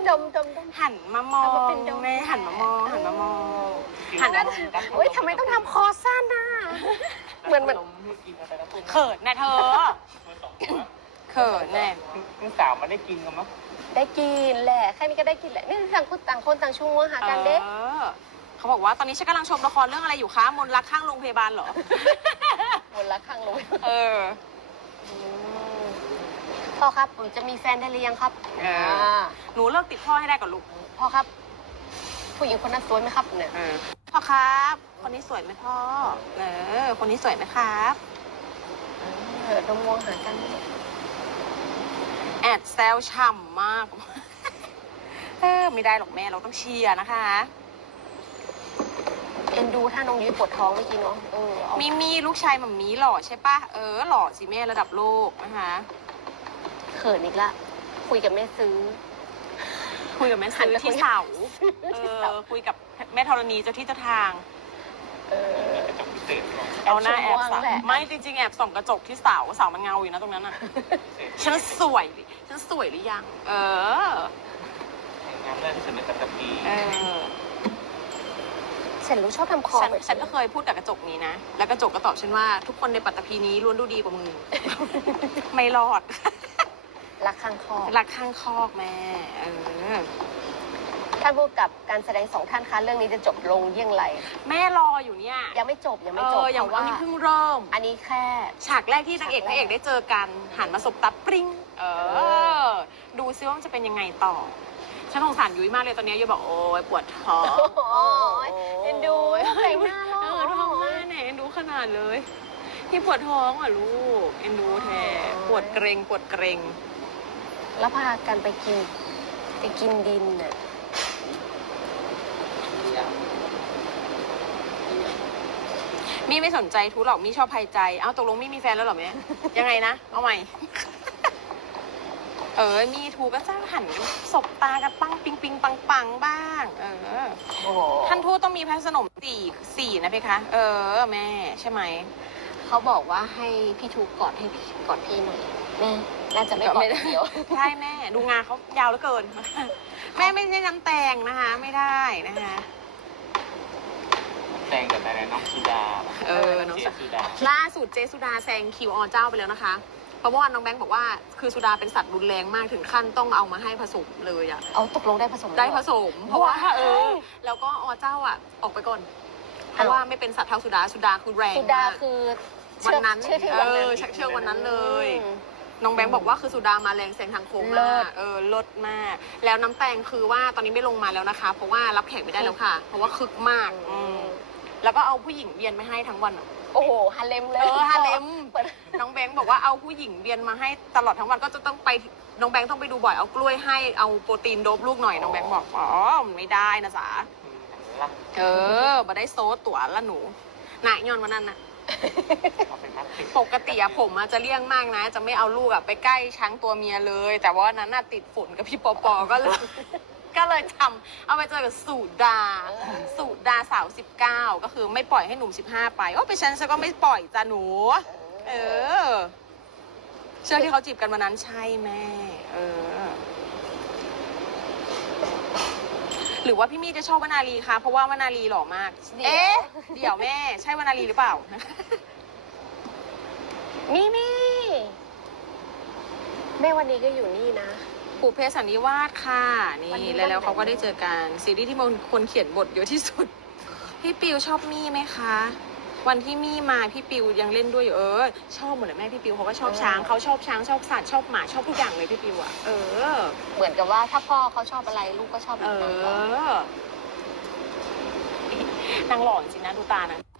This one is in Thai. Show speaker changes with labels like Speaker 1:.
Speaker 1: ดม
Speaker 2: หันมามองแม่หันมามองหันมา
Speaker 1: โอ๊ยทำไมต้องทำคอสั้นน่ะเหมือน
Speaker 2: เขินนะเธอเขินแน่
Speaker 3: ลูกสาวมันได้กินกันมั้ย
Speaker 1: ได้กินแหละแค่นี้ก็ได้กินแหละนี่ต่างคนต่างช่วงหากันเด็ก
Speaker 2: เขาบอกว่าตอนนี้ฉันกำลังชมละครเรื่องอะไรอยู่คะมนต์รักข้างโรงพยาบาลเหรอ
Speaker 1: มนต์รักข้างโรงพยาบาลพ่อครับผมจะมีแฟนได้หรือยังครับ
Speaker 2: หนูเลิกติดพ่อให้ได้ก่อนลูก
Speaker 1: พ่อครับผู้หญิงคนนั้นสวยไหมครับเนี่ย
Speaker 2: พ่อครับคนนี้สวยไหมพ่อคนนี้สวยไหมครับ
Speaker 1: ต้องมองหากัน
Speaker 2: แอดแซวฉ่ำมากไม่ได้หรอกแม่เราต้องเชียร์นะคะ
Speaker 1: เอ็นดูถ้าน้องยุ้ยปวดท้องเมื่อกี้เนาะ
Speaker 2: มีลูกชายหม่ำมีหล่อใช่ปะหล่อสิแม่ระดับโลกนะคะ
Speaker 1: เขินอีกละคุยกับแม่ซื้อ
Speaker 2: ที่เสาคุยกับแม่ธรณีเจ้าที่เจ้าทางเอาหน้าแอบส่องไม่จริงๆแอบส่องกระจกที่เสามันเงาอยู่นะตรงนั้นอ่ะฉันสวยหรือยัง
Speaker 3: งานแรกที่สุดในปัตตภี
Speaker 1: ฉันรู้ชอบทำคอ
Speaker 2: ฉันก็เคยพูดกับกระจกนี้นะแล้วกระจกก็ตอบฉันว่าทุกคนในปัตตภีนี้ล้วนดูดีกว่ามึงไม่รอด
Speaker 1: รักข้างคอก
Speaker 2: แม่
Speaker 1: ท่านผู้กับการแสดง2ท่านคะเรื่องนี้จะจบลงอย่างไร
Speaker 2: แม่รออยู่เนี่ย
Speaker 1: ยังไม่จบ
Speaker 2: อย่างอันนี้เพิ่งเริ่ม
Speaker 1: อันนี้แค่
Speaker 2: ฉากแรกที่นางเอกพระเอกได้เจอกันหันมาสบตาปริ้งดูซิว่ามันจะเป็นยังไงต่อฉันสงสารยุ้ยมากเลยตอนนี้ยุ้ยบอกโอ้ยปวดท้อง
Speaker 1: เอ็นดูแต่งหน้า
Speaker 2: ดูท้องหน้าเนี่ยเอ็นดูขนาดเลยที่ปวดท้องอ่ะลูกเอ็นดูแท้ปวดเกร็ง
Speaker 1: แล้วพากันไปกินดินน่ะ
Speaker 2: มี่ไม่สนใจทูหรอกมี่ชอบภัยใจเอ้าตกลงมี่มีแฟนแล้วหรอแม่ยังไงนะเอาใหม่มีทูก็จะหันสบตากันปังปิงปังบ้างท่านทูตต้องมีพระสนมสี่นะเพคะแม่ใช่ไหม
Speaker 1: เขาบอกว่าให้พี่ทูกอดพี่หน่อยแม่น่าจะไม่กอดเดียว
Speaker 2: ใช่แม่ดูงาเขายาวเหลือเกินแม่ไม่ใช่น้ำแตงนะคะไม่ได้นะคะ
Speaker 3: แตงกับอะไรน้องสุดา
Speaker 2: น้องสุดาล่าสุดเจสุดาแซงคิวเจ้าไปแล้วนะคะเพราะว่าน้องแบงค์บอกว่าคือสุดาเป็นสัตว์รุนแรงมากถึงขั้นต้องเอามาให้ผสมเลยอ่ะ
Speaker 1: เอาตกลงได้ผสม
Speaker 2: เพราะว่าแล้วก็เจ้าอ่ะออกไปก่อนเพราะว่าไม่เป็นสัตว์เท่าสุดาคือแรง
Speaker 1: สุดาคือ
Speaker 2: วันนั้นเชื่อวันนั้นเลยน้องแบงค์บอกว่าคือสุดามาแรงแซงทางโค้งมากลดมากแล้วน้ำแตงคือว่าตอนนี้ไม่ลงมาแล้วนะคะเพราะว่ารับแขกไม่ได้แล้วค่ะเพราะว่าคึกมากแล้วก็เอาผู้หญิงเบียนไม่ให้ทั้งวัน
Speaker 1: โอ้โหฮาเลมเลย
Speaker 2: ฮาเลมน้องแบงค์บอกว่าเอาผู้หญิงเบียนมาให้ตลอดทั้งวันก็จะต้องไปน้องแบงค์ต้องไปดูบ่อยเอากล้วยให้เอาโปรตีนโดบลูกหน่อยน้องแบงค์บอกมันไม่ได้นะจ๊ะมาได้โซ่ตั๋วละหนูหน่ายย้อนวันนั้นนะปกติผมจะเลี่ยงมากนะจะไม่เอาลูกไปใกล้ช้างตัวเมียเลยแต่ว่านั้นติดฝุ่นกับพี่ปอก็เลยทำเอาไปเจอกับสุดาสาว19ก็คือไม่ปล่อยให้หนุ่ม15ไปไปฉันก็ไม่ปล่อยจ้ะหนูเชื่อที่เขาจีบกันวันนั้นใช่แม่หรือว่าพี่มี่จะชอบวนาลีคะเพราะว่าวนาลีหล่อมากเดี๋ยวแม่ใช่วนาลีหรือเปล่า
Speaker 1: มี่แม่วันนี้ก็อยู่นี่นะ
Speaker 2: ปุเพสันนิวาสค่ะนี่แล้วเขาก็ได้เจอกันซีรีส์ที่คนเขียนบทเยอะที่สุดพี่ปิวชอบมี่ไหมคะวันที่มี่มาพี่ปิวยังเล่นด้วยอยู่ชอบหมดเลยแม่พี่ปิวเขาก็ชอบช้างเขาชอบช้างชอบสัตว์ชอบหมาชอบทุกอย่างเลยพี่ปิว
Speaker 1: เหมือนกับว่าถ้าพ่อเขาชอบอะไรลูกก็ชอบ
Speaker 2: นางหล่อจริงนะดูตานะ